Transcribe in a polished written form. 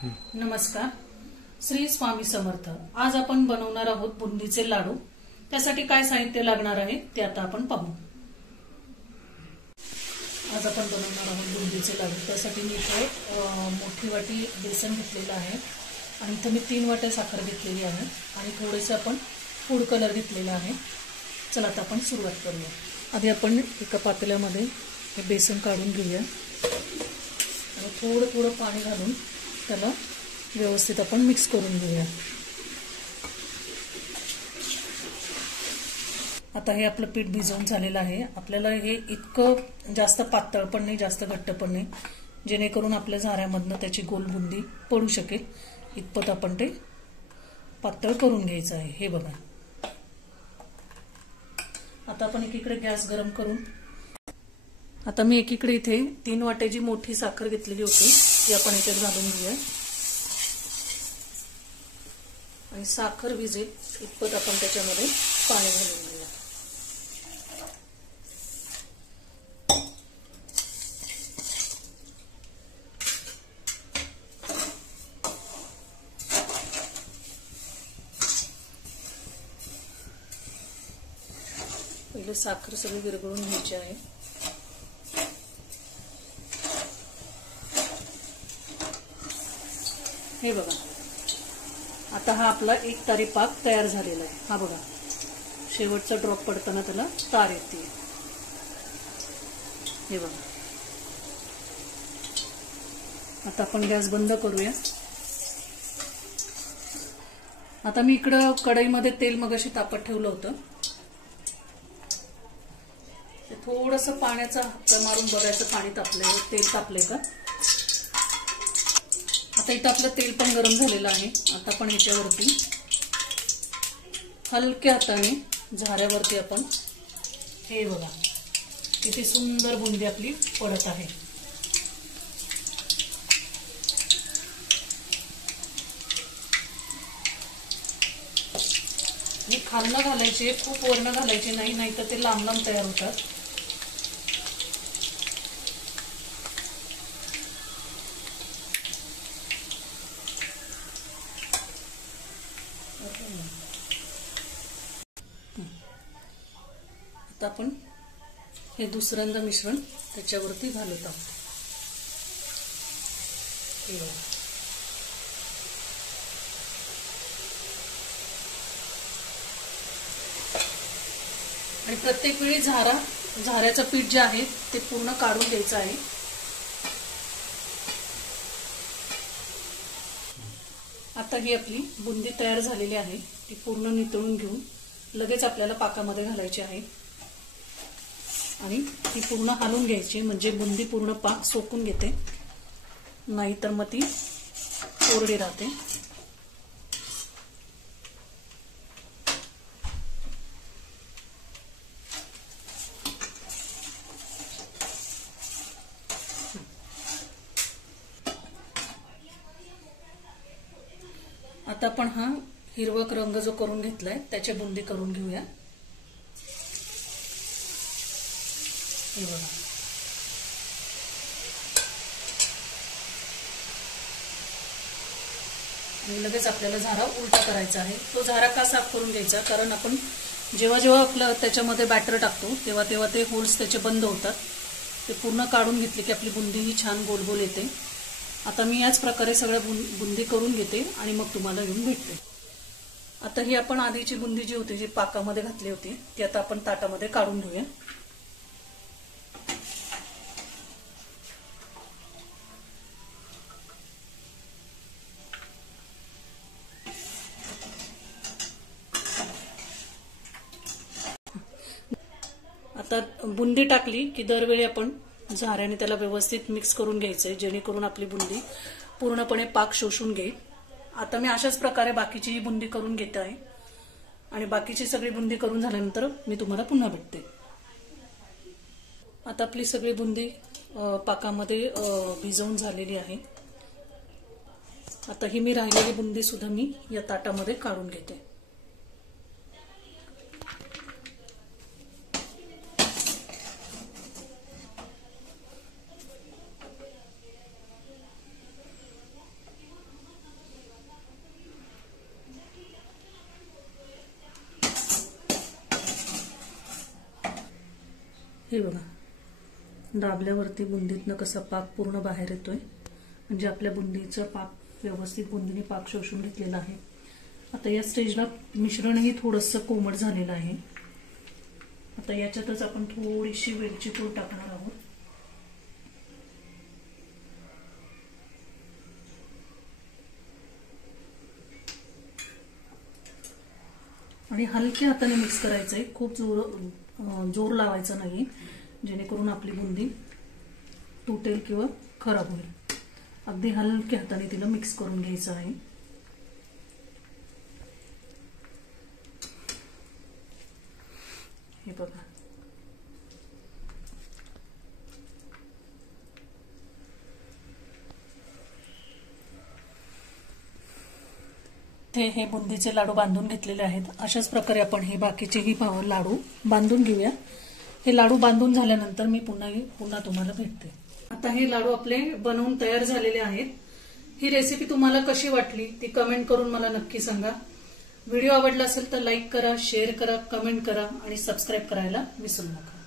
नमस्कार. श्री स्वामी समर्थ. आज आपण बनवणार आहोत बुंदीचे लाडू. त्यासाठी काय साहित्य लागणार आहे ते आता आपण पाहू. आज आपण बनवणार आहोत बुंदीचे लाडू. त्यासाठी मी इथे मोठी वाटी बेसन घेतलेलं आहे आणि इथे मी 3 वाट्या साखर घेतलेली आहे आणि थोडेसे आपण फूड कलर घेतलेला आहे. चला आता आपण सुरुवात करूया. आधी आपण एका पातेल्यामध्ये हे बेसन काढून घेऊया आणि थोडं थोडं पाणी घालून त्याला व्यवस्थित आपण मिक्स करून घेऊया. आता हे आपलं पीठ भिजवून झालेलं आहे. आपल्याला हे इतकं जास्त पातळ पण नाही, जास्त घट्ट पण नाही, जेणेकरून आपल्या झाऱ्यामधनं त्याची गोल बुंदी पडू शकेल इतपत आपण ते पातळ करून घ्यायचं आहे. हे बघा. आता आपण एकीकडे गॅस गरम करून, आता मी एकीकडे इथे 3 वाट्याची मोठी साखर घेतलेली होती ती आपण याच्यात घालून घेऊया आणि साखर विजेल इतपत आपण त्याच्यामध्ये पाणी घालून घेऊया. पहिले साखर सगळी विरघळून घ्यायची आहे. हे बघा. आता हा आपला एक तारी पाक तयार झालेला आहे. हा बघा, शेवटचा ड्रॉप पडताना त्याला तार येते. हे बघा. आता आपण गॅस बंद करूया. आता मी इकडं कढईमध्ये तेल मगाशी तापत ठेवलं होतं. थोडंसं पाण्याचा हात मारून बघायचं पाणी तापलंय, तेल तापलंय का. आता इथं आपलं तेल पण गरम झालेलं आहे. आता आपण याच्यावरती हलक्या हाताने झाऱ्यावरती आपण, हे बघा किती सुंदर बुंदी आपली पडत आहे. आणि खालनं घालायचे, खूप वरनं घालायचे नाही, नाहीतर ते लांब लांब तयार होतात. आता आपण हे दुसऱ्यांदा मिश्रण त्याच्यावरती घालत आहोत. आणि प्रत्येक वेळी झाऱ्याचं पीठ जे आहे ते पूर्ण काढून द्यायचं आहे. आता ही आपली बुंदी तयार झालेली आहे. ती पूर्ण नितळून घेऊन लगेच आपल्याला पाकामध्ये घालायची आहे आणि ती पूर्ण हलवून घ्यायची, म्हणजे बुंदी पूर्ण पाक सोकून घेते, नाहीतर मग ती कोरडी राहते. आता आपण हा हिरवा रंग जो करून घेतलाय त्याची बुंदी करून घेऊया. हे बघा. आणि लगेच आपल्याला झारा उलटा करायचा आहे. तो झारा का साफ करून घ्यायचा, कारण आपण जेव्हा जेव्हा आपलं त्याच्यामध्ये बॅटर टाकतो तेव्हा तेव्हा ते होल्स त्याचे बंद होतात. ते पूर्ण काढून घेतले की आपली बुंदी ही छान गोल गोल येते. आता मी याच प्रकारे सगळ्या बुंदी करून घेते आणि मग तुम्हाला येऊन भेटते. आता ही आपण आधीची बुंदी जी होती, जी पाकामध्ये घातली होती, ती आता आपण ताटामध्ये काढून घेऊया. आता बुंदी टाकली की दरवेळी आपण झाऱ्याने त्याला व्यवस्थित मिक्स करून घ्यायचंय, जेणेकरून आपली बुंदी पूर्णपणे पाक शोषून घेईल. आता मी अशाच प्रकारे बाकीची बुंदी करून घेते आहे आणि बाकीची सगळी बुंदी करून झाल्यानंतर मी तुम्हाला पुन्हा भेटते. आता आपली सगळी बुंदी पाकामध्ये भिजवून झालेली आहे. आता ही मी राहिलेली बुंदी सुद्धा मी या ताटामध्ये काढून घेते. हे बघा, दाबल्यावरती बुंदीतनं कसा पाक पूर्ण बाहेर येतोय, म्हणजे आपल्या बुंदीचं पाक व्यवस्थित बुंदीने पाक शोषून घेतलेला आहे. आता या स्टेजला मिश्रणही थोडंसं कोमट झालेलं आहे. आता याच्यातच आपण थोडीशी वेलची पूड टाकणार आहोत. आणि हलक्या हाताने मिक्स करायचं आहे, खूप जोर लावायचा नाही, जेणेकरून आपली बुंदी तुटेल किंवा खराब होईल. अगदी हलक्या हाताने तिला मिक्स करून घ्यायचं आहे. हे बघा, हे बुंदीचे लाडू बांधून घेतलेले आहेत. अशाच प्रकारे आपण हे बाकीचेही लाडू बांधून घेऊया. हे लाडू बांधून झाल्यानंतर मी पुन्हा तुम्हाला भेटते. आता हे लाडू आपले बनवून तयार झालेले आहेत. ही रेसिपी तुम्हाला कशी वाटली ती कमेंट करून मला नक्की सांगा. व्हिडिओ आवडला असेल तर लाईक करा, शेअर करा, कमेंट करा आणि सबस्क्राईब करायला विसरू नका.